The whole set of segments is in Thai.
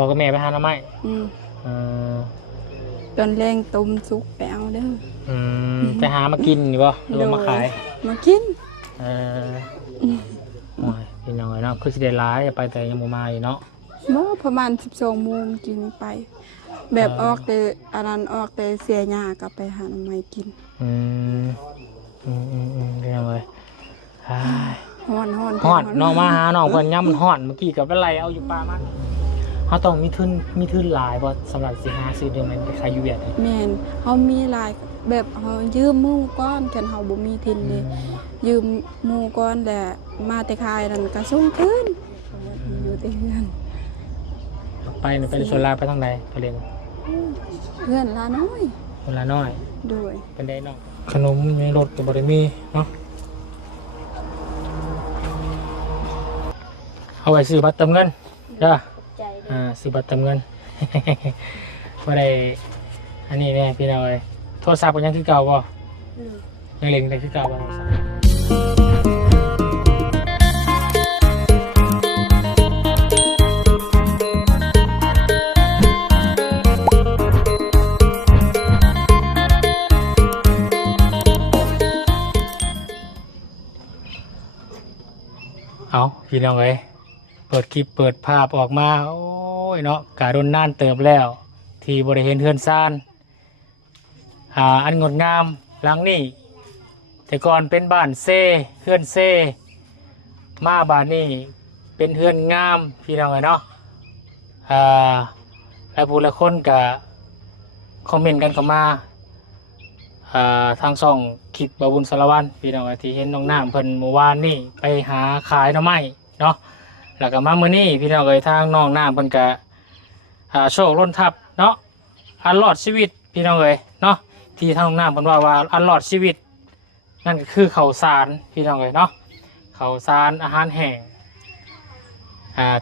อกับแม่ไปหาหน่อไม้เออตอนแรงต้มซุกไปเอาเด้อไปหามากินนี่บ่หรือว่ามาขายมากินโอ้ยพี่น้องเนาะคือสิได้หลายไปแต่ยังบ่มาอยู่เนาะบ่ประมาณ 12 โมงกินไปแบบออกแต่อันนั้นออกแต่เสียหญ้าก็ไปหาหน่อไม้กินพี่น้องเอ้ยฮ้อนน้องมาหาน้องเพิ่นย่ำมันฮ้อนเมื่อกี้ก็ไปไล่เอาอยู่ป่ามันเฮาต้องมีทุนหลายบ่สำหรับสิหาซื้อเดือนมันไปขายอยู่เวียดแม่นเฮามีหลายแบบเฮายืมหมู่ก่อนคันเฮาบ่มีทุนเลยยืมหมู่ก่อนแหละมาแต่ขายนั่นก็ส่งคืนอยู่แต่เฮือนไปสวนลาไปทางใดไปเรียนเฮือนลาน้อยสวนลาน้อยโดยเป็นได้น้องขนมในรถก็บ่ได้มีเนาะเอาไว้ซื้อบัตรเติมเงินจ้ะซื้อบัตรเติมเงินบ่ได้อันนี้แม่พี่น้องเอ้ยโทรศัพท์ก็ยังคือเก่าบ่ยังเล่นได้คือเก่าบ่เอาพี่น้องเอ้ยเปิดคลิปเปิดภาพออกมาโอ้ยเนาะกาโดนน่านเติมแล้วที่บริเวณเฮือนซานอันงดงามหลังนี้แต่ก่อนเป็นบ้านเซ่เฮือนเซ่มาบ้านนี้เป็นเฮือนงามพี่น้องเอ้ยเนาะและผู้ละคนกับคอมเมนต์กันเข้ามาทางช่องคลิปบาบุญสารวัตรพี่น้องที่เห็นน้องน้ำเพิ่นเมื่อวานนี่ไปหาขายหน่อไม้เนาะแล้วก็มาเมื่อนี้พี่น้องทางน้องน้ำเพิ่นก็โชคล้นทับเนาะอันรอดชีวิตพี่น้องเนาะที่ทางน้องน้ำเพิ่นว่าอันรอดชีวิตนั่นก็คือข้าวสารพี่น้องเนาะข้าวสารอาหารแห้ง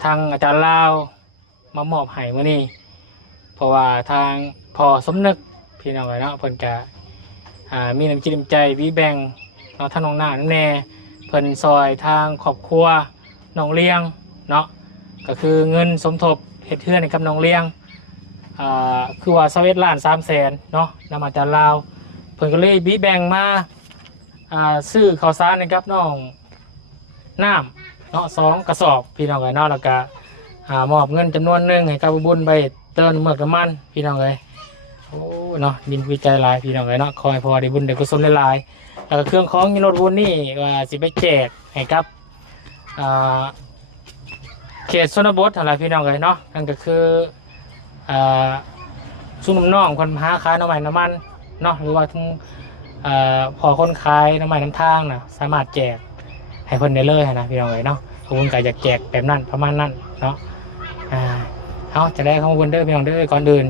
ทางอาจารย์ลาวมามอบให้เมื่อนี้เพราะว่าทางพ่อสมนึกพี่น้องเนาะเพิ่นก็มีน้ำจิตน้ำใจวิแบ่งเนาะท่านน้องหน้านั่นแน่เพิ่นซอยทางครอบครัวน้องเลี้ยงเนาะก็คือเงินสมทบเฮ็ดเทือนให้กับน้องเลี้ยงคือว่า21,300,000เนาะนำมาจากลาวเพิ่นก็เลยวิแบ่งมาซื้อข้าวสารให้กับน้องน้ำเนาะ2 กระสอบพี่น้องเนาะแล้วก็มอบเงินจำนวนหนึ่งให้กับบุญไปเติมเมือกน้ำมันพี่น้องโอ้เนาะดินวิจัยลายพี่น้องเนาะคอยพอได้บุญได้กุศลได้ลายแล้วก็เครื่องของยินรถบุญนี่ว่าสิไปแจกให้กับเขตชนบทอะไรพี่น้องเนาะนั่นก็คือซุ้มน้องคนหาขายน้ำมันเนาะหรือว่าทั้งพอคนขายน้ำมันน้ำทางนะสามารถแจกให้คนได้เลยนะพี่น้องเนาะขบวนการจะแจกแบบนั้นประมาณนั้นเนาะเอาจะได้ข้อมูลเด้อพี่น้องเด้อก่อนอื่น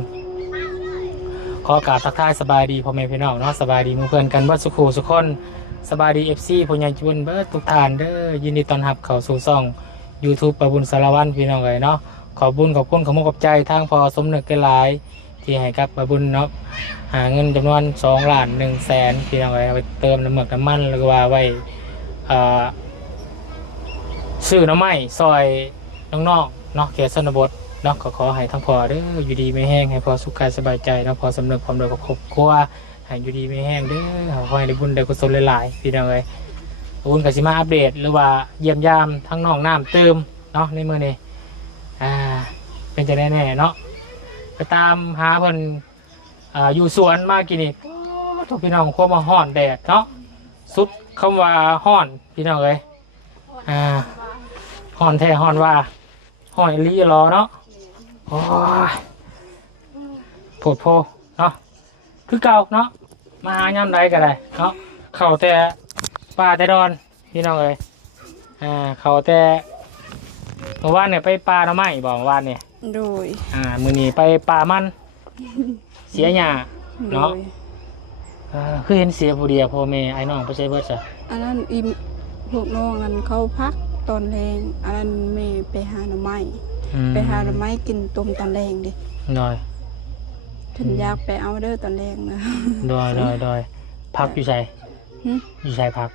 ขอกราบทักทายสบายดีพ่อแม่พี่น้องเนาะสบายดีมือเพื่อนกันเบิร์ดสุขุสุขคนสบายดีFCพ่อใหญ่จุนเบิร์ดทุกท่านเด้อยินดีต้อนรับเข้าสู่ช่อง YouTube ประบุญสารวัตรพี่น้องเนาะขอบคุณขอบมกใจทางพอสมนึกกันหลายที่ให้กับประบุญเนาะหาเงินจำนวน2,100,000พี่น้องไปเติมน้ำมันหรือว่าไว้ซื้อน้ำไม้ซอยน้องๆเนาะเขตชนบทเนาะขอให้ทั้งพอเด้ออยู่ดีไม่แห้งให้พอสุขกายสบายใจเนาะพอสำนึกความโดยกับครอบครัวให้อยู่ดีไม่แห้งเด้อขอให้ได้บุญได้กุศลหลายๆพี่น้องบุญกับสิมาอัปเดตหรือว่าเยี่ยมยามทั้งน้องน้ำเติมเนาะในมือนี้เป็นจะแน่ๆเนาะไปตามหาเพิ่นอยู่สวนมากินนี่ทุกพี่น้องควบมาห่อนแดดเนาะสุดคำว่าห่อนพี่น้องห่อนแท้ห่อนว่าห่อนลีรอเนาะโอ้ยโผดโพเนาะคือเก่าเนาะมาหาย่ำใดก็ได้เนาะเข่าแต่ป่าแต่ดอนพี่น้องเข่าแต่เมื่อวานเนี่ยไปป่าหน่อไม้บอกวานเนี่ยโดยมื้อนี้ไปป่ามันเสียหญ้าเนาะคือเห็นเสียผู้เดียวพ่อแม่ไอ้น้องไปใช้เบิดจ้ะอันนั้นพวกน้องนั้นเขาพักตอนแรงอันนั้นแม่ไปหาหน่อไม้กินต้มตอนแรงดิดอยฉันอยากไปเอาเด้อตอนแรงนะดอยพักอยู่ใส่อยู่ใส่พัก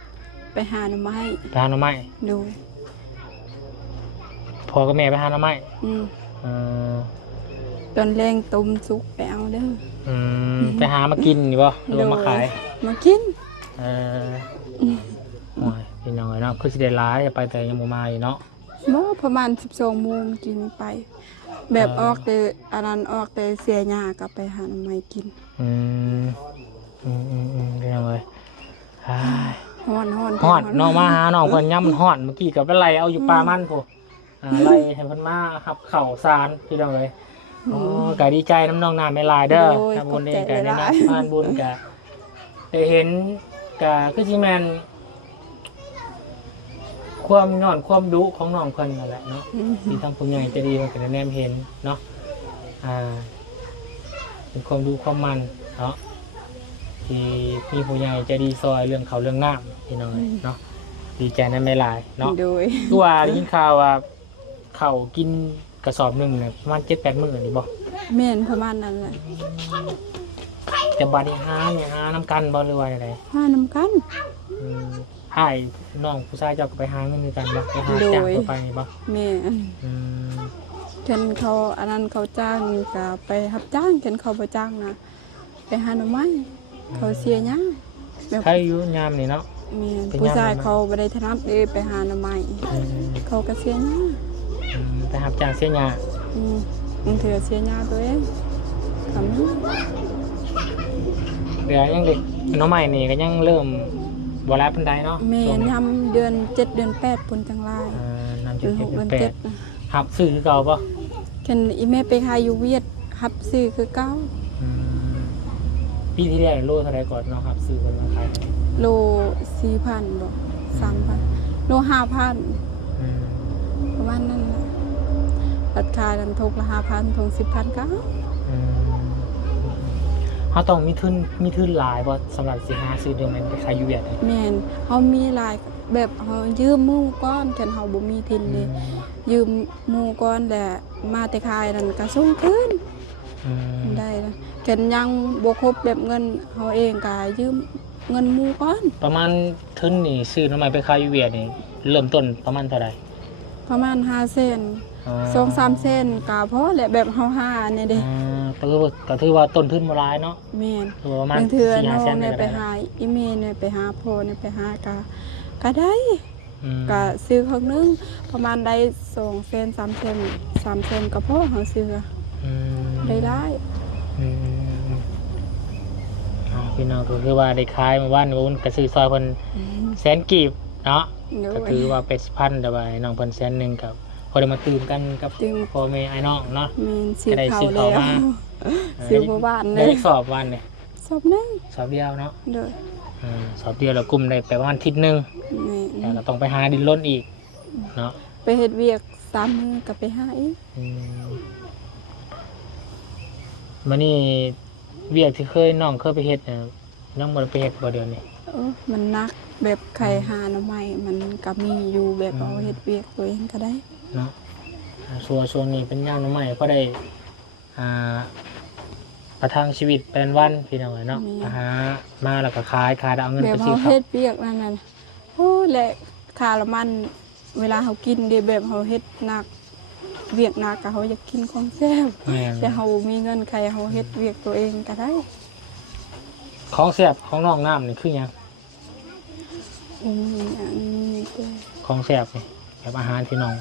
ไปหาหน่อไม้ดูพ่อกับแม่ไปหาหน่อไม้ ตอนแรงต้มสุกไปเอาเด้อ ไปหามากินนี่บ่หรือว่ามาขาย มากิน โอ้ยพี่น้องเนาะคือสิได้ร้ายไปแต่ยังบ่มาอยู่เนาะ บ่ประมาณ12 โมงกินไป แบบออกแต่อันนั้นออกแต่เสียหญ้าก็ไปหาหน่อไม้กิน พี่น้องเอ้ยอ้าย ฮ้อน ฮ้อนน้องมาหาน้องเพิ่นย่ำมันฮ้อนเมื่อกี้ก็ไปไล่เอาอยู่ป่ามันพุไล่ให้เพิ่นมาหับข้าวสารพี่น้องเอ้ยอ๋อก็ดีใจน้ำน้องน้ำไม่ลายเด้อทำบุญเองก็ได้นะบ้านบุญก็ได้เห็นก็คือสิแม่นความย้อนความดุของน้องเพิ่นนั่นแหละเนาะที่ทางผู้ใหญ่ใจะดีมันก็ได้แนมเห็นเนาะเป็นความดุความมันเนาะที่มีผู้ใหญ่ใจดีซอยเรื่องเขาเรื่องน้ำพี่น้องเนาะดีใจนั้นไม่ลายเนาะ โดย ตัวได้ยินข่าวว่าเขากินกระสอบหนึ่งเนี่ยประมาณ7-8 มื้อนี่บ่ แม่นประมาณนั้นแหละ จะบาดนี้หาเนี่ยหาน้ำกันบ่หรือว่าอะไร หานำกัน ให้น้องผู้ชายเจ้าก็ไปหาเงินด้วยกันบ่ไปหาจ้างตัวไปนี่บ่ แม่น อืม เพิ่นเขาอันนั้นเขาจ้างก็ไปรับจ้างเพิ่นเขาบ่จ้างนะไปหาหน่อไม้เขาเสียหญ้าแบบ ใครอยู่ยามนี่เนาะ แม่น เป็น ผู้ชาย ยามไหม เขาบ่ได้ถนัดเด้ไปหาหน่อไม้ อืม เขาก็เสียหญ้า ไปหาจ้างเสียหญ้า บางเทื่อเสียหญ้าตัวเองก็มี เดี๋ยวยังเด็กน้องใหม่นี่ก็ยังเริ่มบ่รับปานใดเนาะ แม่ ช่วงนี้ ยำเดือน7เดือน8ปุ่นจังไร น้ำ เดือน6เดือน 7 7นะ 8หับซื้อคือเก่าบ่ เช่นอีแม่ไปขายอยู่เวียดรับซื้อคือเก่า อืมปีที่แล้วโลเท่าไหร่ก่อนเนาะครับซื้อเพิ่นมาขาย โล 4,000บ่ 3,000 โล 5,000 อืม ประมาณนั้นนะราคาดันทกละ 5,000ทง 10,000ก็ เขาต้องมีทุนหลายบ่สำหรับสิหาซื้อเดือนนั้นไปขายอยู่เวียดนี่ แม่นเฮามีหลายแบบเฮายืมหมู่ก่อนคันเฮาบ่มีทุนเลยยืมหมู่ก่อนแหละมาแต่ขายนั่นก็ส่งคืน อืม ได้นะเกินยังบ่ครบแบบเงินเฮาเองก็ยืมเงินหมู่ก่อน ประมาณทุนนี่ซื้อน้ำมันไปขายอยู่เวียดนี่เริ่มต้นประมาณเท่าไหร่ ประมาณ5เซน อ๋อ 2-3 เซนก็พอแหละแบบเฮาหาเนี่ยเด้ ก็ถือว่าต้นทุนบ่หลายเนาะ แม่น ถือว่าประมาณ บางเทื่อน้อง 4-5 แสน เนี่ย ก็ ไป ได้ หาอีเมลเนี่ยไปหาพ่อเนี่ยไปหาก็ได้ อืม ก็ซื้อครั้งนึงประมาณได้2เซน3เซน3เซนก็พอเฮาซื้อ อืม ได้ อืมพี่น้องก็คือว่าได้ขายเมื่อวานนี้ก็ซื้อซอยเพิ่นแสนกีบเนาะ โด ก็ ย ถือว่าเป็นพันแต่ว่าน้องเพิ่นแสนหนึงกับพอได้มาตื่นกันกับ ตื่น พ่อแม่ไอ้น้องเนาะ แม่นซื้อ ก็ได้ ข้าว ซื้อ แล้ ข้าว ว มา ซื้อบ่บ้านเล ได้ ย สอบวันเนี่ย สอบนึง สอบเดียวเนาะ โดย สอบเดียวแล้วกลุ่มได้ไปประมาณอาทิตย์หนึง แม่ แต่ก็ต้องไปหาดินล้นอีกเนาะ ไปเฮ็ดเวียก3มื้อก็ไปหาอีก มื้อนี้เวียกที่น้องเคยไปเฮ็ดน่ะน้องบ่ได้ไปเฮ็ดบ่เดี๋ยวนี้ มันหนักแบบไข่หาหน่อไม้มันก็มีอยู่แบบเอาเฮ็ดเวียกตัวเองก็ได้ เนาะช่วงนี้เป็นย่างน้ำใหม่ก็ได้อ่าประทังชีวิตเป็นวันพี่น้องเนาะมาแล้วก็ขายแล้วเอาเงิน แบ ไป บ ซื้ เฮา อข้าว เฮ็ดเวียกนั่นน่ะโอ้แหละค่าละมันเวลาเฮากินเด้แบบเฮาเฮ็ดหนักเวียกหนักก็เฮาอยากกินของแซ่บ แม่น แต่เฮาบ่มีเงินใครเฮาเฮ็ดเวียกตัวเองก็ได้ ของแซ่บของน้องน้ำนี่คือหยัง อันนี้ก็ ของแซ่บนี่แบบอาหารที่น้อง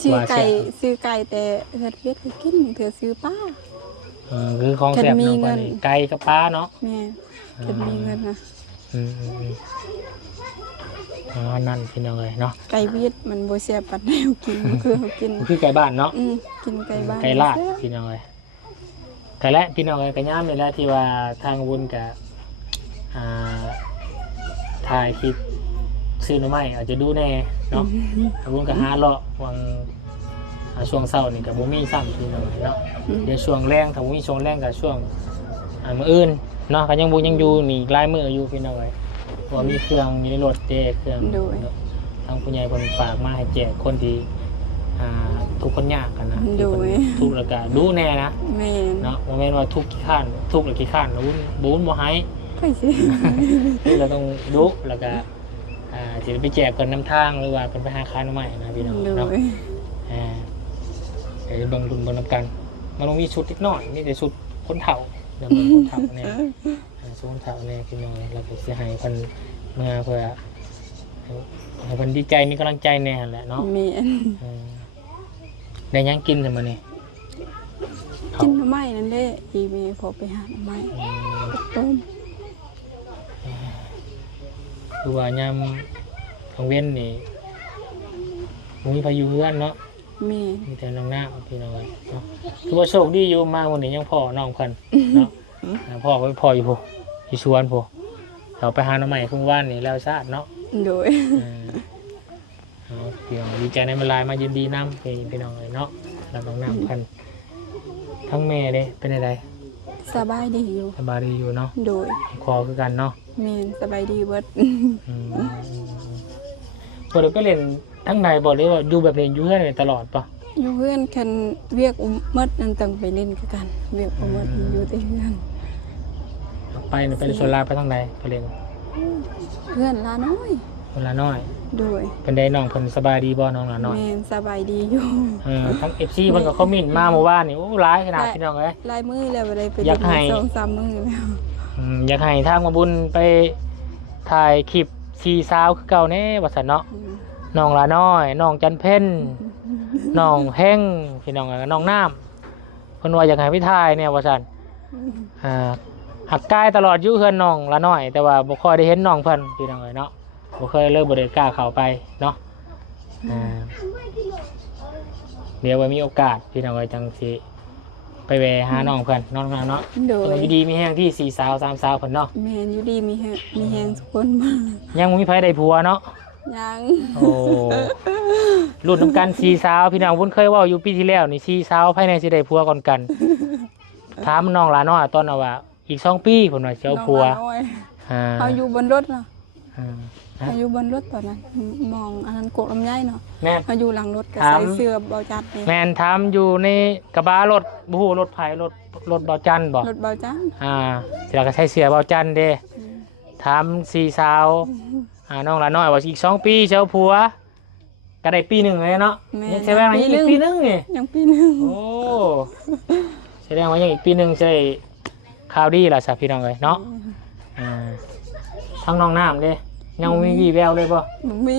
ซื้อ ว่า ไก่ แซ่บ ซื้อไก่แต่เฮ็ดเวียกก็กินเถื่อซื้อปลา คือของแซ่บ แค่มี น้อง เงิ ก็ น นี่ไก่กับปลาเนาะ แม่เก็บมีเงินนะ อืมนั่นพี่น้องเลยเนาะ ไก่เวียดมันบ่แซ่บปานใดเฮากินคือเฮากิน คือไก่บ้านเนาะ กินไก่บ้าน ไก่ลาดพี่น้องเลยไก่และพี่น้องเลยไก่ย่ามนี่แหละที่ว่าทางวุ้นกับถ่ายคลิปซื้อหน่อไม้อาจจะดูแน่เนาะทางวุ้นกับหาเลาะวังช่วงเช้านี่กับบ่มีซ้ำพี่น้องเลยเนาะเดี๋ยวช่วงแรงถ้าบ่มีช่วงแรงกับช่วงมื้ออื่นเนาะก็ยังอยู่นี่หลายมื้ออยู่พี่น้องเลยเพราะว่ามีเครื่องอยู่ในรถเด้เครื่องทางผู้ใหญ่เพิ่นฝากมาให้แจกคนที่ทุกคนยากกันนะที่คนทุกข์แล้วก็ดูแน่นะ แม่น เนาะโมเมนต์ว่าทุกข์ขี้ข้านทุกข์หรือขี้ข้านบุญบ่ให้ ไปสิ เราต้องดุแล้วก็จะไปแจกคนน้ำทางหรือว่าเป็นไปหาค้าหน่อไม้นะพี่น้อง โด เนาะ ย เดี๋ยวเบิ่งดุนเบิ่งน้ำกัน มันต้องมีชุดนิดหน่อยมีแต่ชุดคนเฒ่าเดี๋ยวมันคนเฒ่าเนี่ยชุดคนเฒ่าเนี่ยพี่น้องเราก็สิให้เพิ่นเมื่อเพื่อให้เพิ่นดีใจมีกำลังใจแน่แหละเนาะ แม่น ได้ยังกินซั่นมื้อนี้ กินหน่อไม้นั่นแหละอีเมพอไปหาหน่อไม้ต้ม คือว่ายามกลางเว้นนี่บ่มีพายุเฮือนเนาะ แม่ มีแต่น้องน้าพี่น้องเนาะคือว่าโชคดีอยู่มากวันนี้ยังพ่อน้องเพิ่นเนาะพ่อก็พ่ออยู่พุ่นที่สวนพุ่นเราไปหาหน่อไม้คุ่งว่านนี่แล้วซาดเนาะ โดย เอาพี่น้องดีใจในเวลามายินดีนำพี่น้องเลยเนาะแล้วน้องน้ำเพิ่นทั้งแม่เด้เป็นได สบายดีอยู่ สบายดีอยู่เนาะ โดย คอคือกันเนาะ แม่นสบายดีเบิด บ่ได้ไปเล่นทั้งในบ่เลยว่าอยู่แบบนี้อยู่เฮือนนี่ตลอดปะ อยู่เพื่อนคันเวียกมดนั่นต้องไปเล่นคือกันเวียกมดอยู่แต่เพื่อน ไปนี่ไปสวนลาไปทางใดไปเล่น เพื่อนลาน้อย เวลาน้อย โดย เป็นได้น้องเพิ่นสบายดีบ่น้องหลานน้อย แม่นสบายดีอยู่ ทั้ง FC เพิ่นก็คอมเมนต์มาเมื่อวานนี่โอ้หลายขนาดพี่น้องเอ้ย ลายมือแล้วบ่ได้ไป อยากให้ 2-3 มื้อแล้ว อยากให้ทางมาบุญไปถ่ายคลิปซีสาวคือเก่าแน่ว่าซั่นเนาะน้องหลาน้อยน้องจันเพ็ญน้องแห้งพี่น้องกับน้องน้ำเพิ่นว่าอยากให้ไปถ่ายเนี่ยว่าซั่นหักกายตลอดอยู่เฮือนน้องหลาน้อยแต่ว่าบ่ค่อยได้เห็นน้องเพิ่นพี่น้องเอ้ยเนาะบ่เคยเลยบ่ได้กล้าเข้าไปเนาะเดี๋ยวไว้มีโอกาสพี่น้องเอ้ยจังสิไปแวะหาน้องเพิ่นน้องเนาะ โดย อยู่ดีมีแห้งที่สี่สาวสามสาวเพิ่นเนาะ แม่นอยู่ดีมีแฮงทุกคนมา ยังบ่มีไผได้ผัวเนาะ ยัง โอ้รุ่นน้ำกันสี่สาวพี่น้องวุ้นเคยเว่าอยู่ปีที่แล้วนี่สี่สาวภายในสิได้ผัวก่อนกันถามน้องหลานน้อยตอนน่ะว่าอีก2 ปีเพิ่นว่าสิเอาผัว น้องลาน้อยเอาอยู่บนรถเนาะเอาอยู่บนรถตอนนั้นมองอันนั้นกกลำไยเนาะ แม่น เอาอยู่หลังรถก็ ถาม ใส่เสื้อเบาจัดนี่ แม่นถามอยู่ในกระบะรถบ่ฮู้รถไผรถเบาจันบ่ รถเบาจัด เสียก็ใช้เสียเบาจันเด้ถามสี่สาวน้องหลานน้อยว่าอีก2 ปีสิเอาผัวก็ได้ปีหนึงเลยเนาะยังแสดงว่ายังอีกปีหนึงนี่ ยังปีหนึง โอ้แสดงว่ายังอีกปีหนึ่งจะได้ข่าวดีล่ะสาพี่น้องเลยเนาะทั้งน้องน้ำเด้ยังบ่มีวี่แววเลยป่ะ บ่มี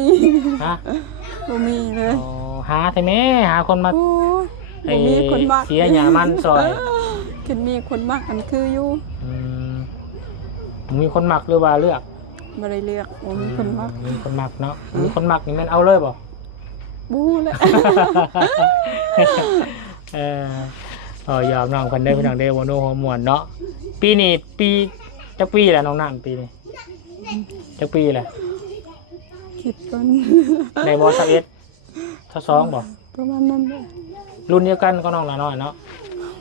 ฮะ บ่มีเลย อ๋อหาแต่แม่หาคนมา โอ้ย ไอ้ บ่มีคนมัก เสียหยามันซอย คิดมีคนมักอันคืออยู่ มีคนมักหรือว่าเลือก บ่ได้เลือกบ่มีคนมัก มีคนมักเนาะมีคนมักนี่แมันเอาเลยป่ะ บู้แหละ ยอมน้องคนได้พี่น้องได้โมโนหัวหมวนเนาะปีนี้ปีจักปีแหละน้องน้ำปีนี้จักปีแหละ คิดก่อน ในบอสเอส22บ่ ประมาณนั้นแหละ รุ่นเดียวกันก็น้องละน้อยเนาะ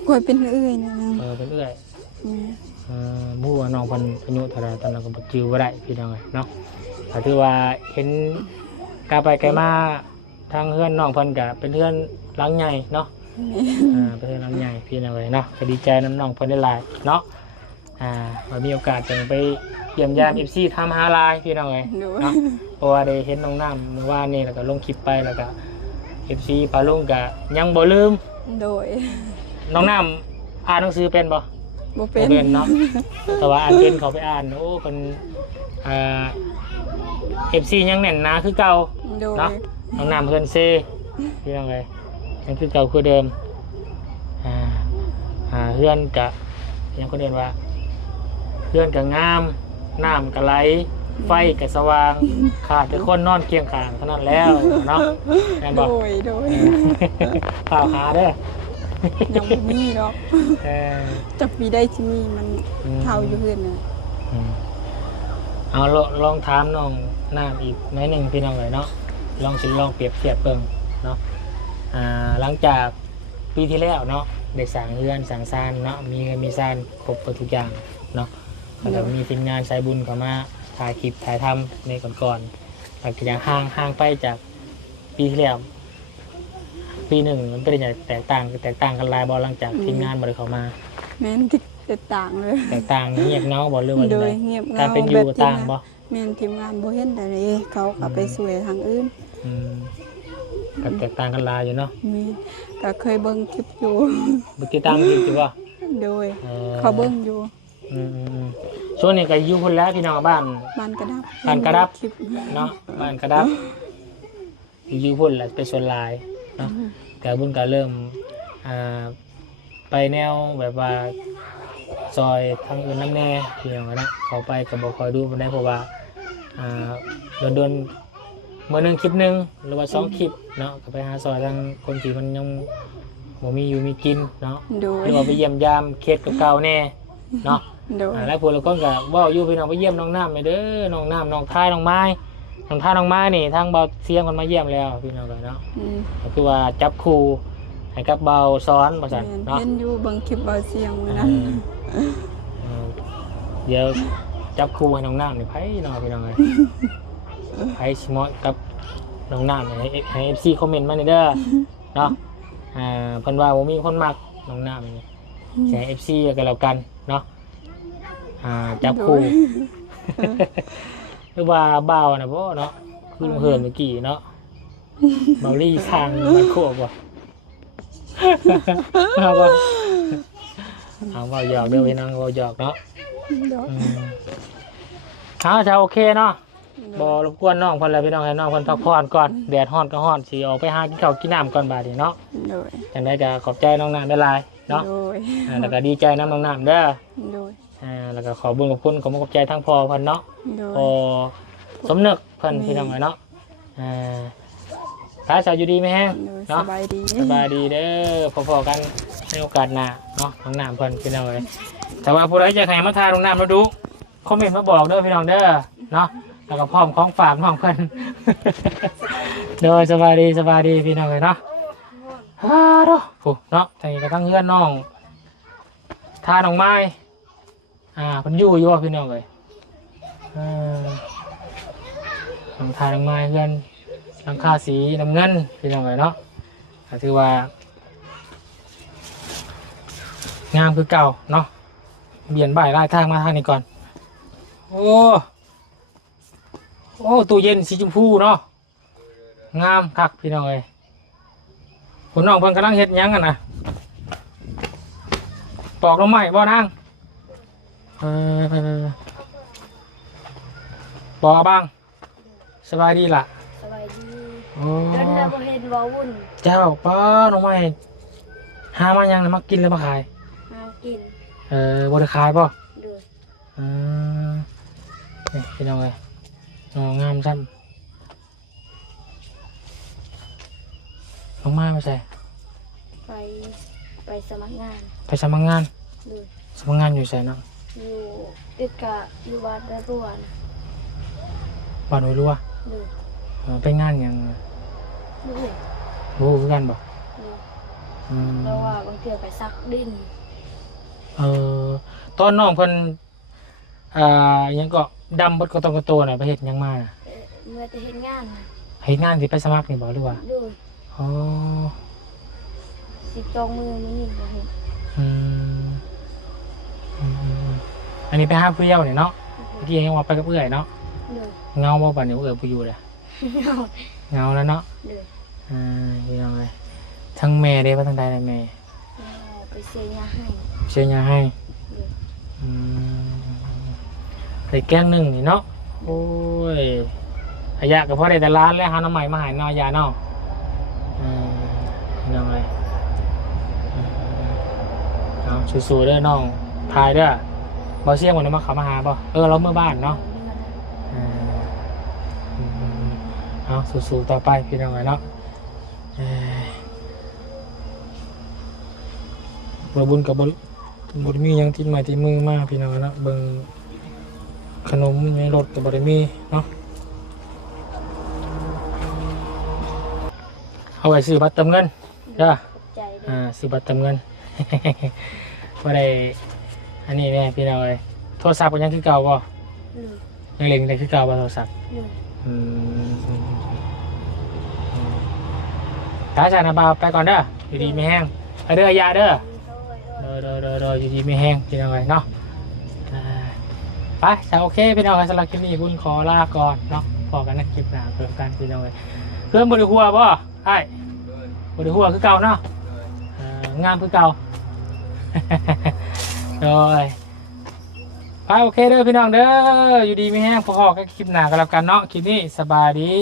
ค่อยเป็นเอื้อยนะ เป็นเอื้อย อืม มู่ว่าน้องเพันอายุเท่าไรตอนนั้นก็บ่จื้อบ่ได้พี่น้องเอ้ยเนาะก็ถือว่าเห็นกาไปไกลมาทางเฮือนน้องเพิ่นก็เป็นเฮือนหลังใหญ่เนาะเป็นเฮือนหลังใหญ่พี่น้องเอ้ยเนาะก็ดีใจน้องเพิ่นได้หลายเนาะว่ามีโอกาสจะไปเยี่ยมยาม FC ทำหาลายพี่น้องเอ้ย ดู เนาะเพราะว่าได้เห็นน้องน้ำเมื่อวานนี่แล้วก็ลงคลิปไปแล้วก็ FC พาลุงก็ยังบ่ลืม โดย น้องน้ำอ่านหนังสือเป็นบ่ บ่เป็น เป็นเนาะแต่ว่าอ่านเป็นเขาไปอ่านโอ้คนFC ยังแน่นหนาคือเก่า โดย เนาะน้องน้ำเพื่อนเซพี่น้องเลยยังคือเก่าคือเดิมเพื่อนกะยังคนเดินว่าเพื่อนกะงามน้ำกะไหลไฟกะสว่างขาดแต่คนนอนเคียงข้างเท่านั้นแล้วเนาะแม่น โด บอก ยโดย ข่าวหาเด้อ ยังบ่มีหรอก เออ จักปีได้ที่มีมันเท่าอยู่เพื่อนน่ะ เอาลองถามน้องน้ำอีกหน่อยหนึ่งพี่น้องเลยเนาะลองเปรียบเทียบเบิ่งเนาะหลังจากปีที่แล้วเนาะได้สั่งเรือนสั่งซานเนาะมีเงินมีซานครบทุกอย่างเนาะแล้วก็มีทีมงานสายบุญเข้ามาถ่ายคลิปถ่ายทำในก่อนๆหลังจากห่างไปจากปีที่แล้วปีหนึ่งมันเป็นอย่างแตกต่างกันหลายบอลหลังจากทีมงานบริเข้ามา แม่นที่แตกต่างเลย แตกต่างเงียบเงาบอลหรือว่า โด อะไร ยเงียบ การ เงา เป็นอยู่ต่างบ่ แม่นทีมงานบ่เห็นแต่เลยเขาก็ไปสวยทางอื่น อืม ก็แตกต่างกันหลายอยู่เนาะ มีก็เคยเบิ่งคลิปอยู่ บ่ติดตามคลิปอยู่บ่ โดยเขาเบิ่งอยู่ อืมช่วงนี้ก็อยู่พุ่นแล้วพี่น้องบ้าน บ้านกระดับ บ้านกระดับ คลิป เนาะบ้านกระดับอยู่พุ่นแหละเป็นส่วนหลายเนาะแต่บุญก็เริ่มไปแนวแบบว่าซอยทางอื่นน้ำแน่พี่น้องนะเขาไปก็บ่คอยดูมันได้เพราะว่าโดนเมื่อหนึงคลิปหนึงหรือว่า2คลิปเนาะก็ไปหาซอยทางคนที่มันยังบ่มีอยู่มีกินเนาะ โด ห ย รือว่าไปเยี่ยมยามเคสเก่าๆแน่เนาะ โดย แล้วพวกเราก็ว่าอยู่พี่น้องไปเยี่ยมน้องน้ำไปเด้อน้องน้ำน้องท้ายน้องไม้น้องท้ายน้องไม้นี่ทางเบาเสียงคนมาเยี่ยมแล้วพี่น้องกันเนาะ ก็คือว่าจับครูให้กับเบาซ้อนประสานเนาะ เห็นอยู่เบิ่งคลิปเบาเสียงมื้อนั้น เดี๋ยวจับครูให้น้องน้ำนี่ไผเนาะพี่น้องเลยไผสิเหมาะกับน้องน้ำให้ FC คอมเมนต์มาหน่อยเด้อเนาะเพิ่นว่าบ่มีคนมักน้องน้ำนี่สิให้ FC กันแล้วกันเนาะจับครูหรือว่าเบาน่ะบ่เนาะคือลุงเฮินเมื่อกี้เนาะเบาลี่ทางมันโคกบ่เอาบ่เอาเบาหยอกเด้อพี่น้องเบาหยอกเนาะ โดย เอาจะโอเคเนาะบ่รบกวนน้องเพิ่นเลยพี่น้องให้น้องเพิ่นพักผ่อนก่อนแดดร้อนก็ร้อนสิออกไปหากินข้าวกินน้ำก่อนบาดนี้เนาะ โดย จังได๋ก็ขอบใจน้องน้ำได้หลายเนาะ โดย แล้วก็ดีใจน้องน้ำเด้อ โดย แล้วก็ขอบุญขอบคุณขอบใจทั้งพ่อเพิ่นเนาะ โดย พอสมนึกเพิ่นพี่น้องเนาะถ้าสาวอยู่ดีไหมแฮง โดยส เนาะ บายดี สบายดีเด้อพอๆกันในโอกาสหน้าเนาะน้องน้ำเพิ่นพี่น้องเอ้ยแต่ว่าผู้ใดอยากให้มาทานน้องน้ำมาดูคอมเมนต์มาบอกเด้อพี่น้องเด้อเนาะแล้วก็พร้อมของฝากน้องเพิ่น เด้อสบายดีพี่น้องเอ้ยเนาะฮ่าเด้อผู้เนาะทางนี้ก็ทั้งเฮือนน้องทาน้องไม้เพิ่นอยู่ว่าพี่น้องเอ้ยน้องทาน้องไม้เฮือนหลังคาสีน้ำเงินพี่น้องเอ้ยเนาะก็ถือว่างามคือเก่าเนาะเบียนบ่ายไล่ทางมาทางนี้ก่อนโอ้ตู้เย็นสีชมพูเนาะงามคักพี่น้องเอ้ยคุณน้องเพิ่นกำลังเฮ็ดหยังกันนะปอกลงไม้บ่นางปอกบ้างสบายดีล่ะ สบายดี โอ้ เดินแล้วบ่เห็นบ่วุ่น เจ้าป้าน้องไม้หามายังนะมากินแล้วมาขาย หากิน บริขายป่ะ โดย นี่พี่น้องเลยงามซ้ำน้องมาไม่ใช่ ไปไปสมัครงาน ไปสมัครงาน โดย สมัครงานอยู่ใส่เนาะ อยู่ติดกะอยู่บ้านตะรวน บ้านไว้รัว โดย เป็นงานอย่าง โดย รู้คือกันบ่ โดย อืม แล้วว่าบางเทื่อไปซักดิน ตอนน้องเพิ่นยังก็ดำบดกระตงกระโตน่ะไปเฮ็ดหยังมาน่ะ เมื่อจะเฮ็ดงานน่ะ เฮ็ดงานที่ไปสมัครนี่บ่หรือว่า โดย อ๋อ 12 มือนี้บ่เฮ็ด อืมอืมอันนี้ไปหาเพื่อนเนี่ยเนาะเมื่อกี้ยังว่าไปกับเอื้อยเนาะ โดย เงาบ่บัดนี้เอื้อยบ่อยู่เลย เอา เงาแล้วเนาะ โดย พี่น้องเลยทั้งแม่ได้ป่ะทั้งใดเลยแม่ แล้วไปเสียยาให้ เชียร์ยาให้ โดย ใส่แก้งหนึ่งนี่เนาะโอ้ยขยะก็พอได้แต่ร้านแล้วหาน้ำใหม่มาหายนอยาเนาะพี่น้องเลยเอาสู้ๆเด้อน้องทายเด้อบ่เสี่ยงวันนี้มาขับมาหาบ่เราเมื่อบ้านเนาะเอาสู้ๆต่อไปพี่น้องเลยเนาะบ่บุญกับบ่มีหยังติดไม้ติดมือมาพี่น้องเนาะเบิ่งขนมในรถกับบ่ได้มีเนาะเอาไว้ซื้อบัตรเติมเงินจ้า ขอบใจเด้อ ซื้อบัตรเติมเงิน บ่ได้อันนี้แม่พี่น้องเลยโทรศัพท์ก็ยังคือเก่าบ่ โดย ยังเล่นได้คือเก่าบ่โทรศัพท์ โดย ถ้าชานาบาวไปก่อนเด้ออยู่ดีไม่แห้งไปเด้อยาเด้ออยู่ดีไม่แห้งพี่น้องเลยเนาะไปจะโอเคพี่น้องสำหรับคลิปนี้บุญขอลาก่อนเนาะพอกันนะคลิปหน้าเพิ่มกันพี่น้องเลยเพื่อนบริหัวบ่ ไอ้บ่ได้หัวคือเก่าเนาะงามคือเก่า โดยไปโอเคเด้อพี่น้องเด้ออยู่ดีไม่แห้งพอๆกันคลิปหน้ากันแล้วกันเนาะคลิปนี้สบายดี